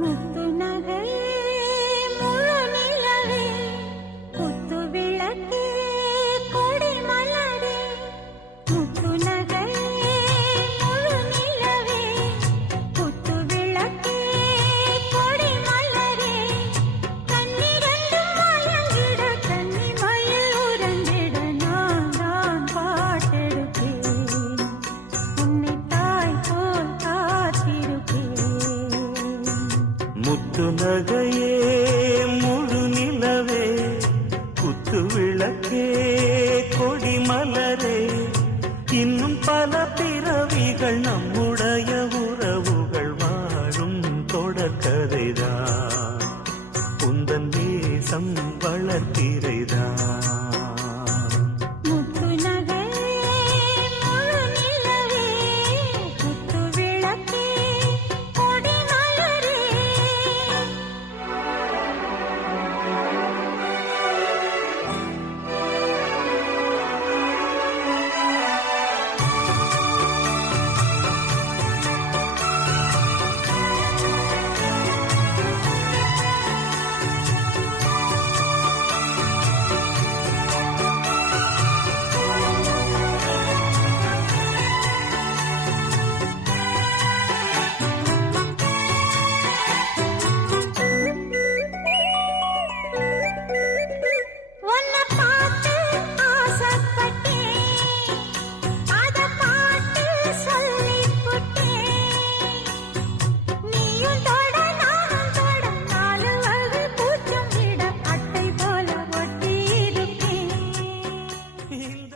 முத்து நகையே முழு நிலவே குத்து விளக்கே கொடி மலரே முத்து நகையே முழு நிலவே குத்து விளக்கே கொடி மலரே கண்ணிரண்டும் மயங்கிட கன்னி மயில் உறங்கிட நான் தான் பாட்டெடுப்பேன் உன்னை தாய் போல் காத்திருப்பேன் முத்து நகையே முழு நிலவே குத்து விளக்கே கொடி மலரே இன்னும் பல பிறவிகள் நம்முடைய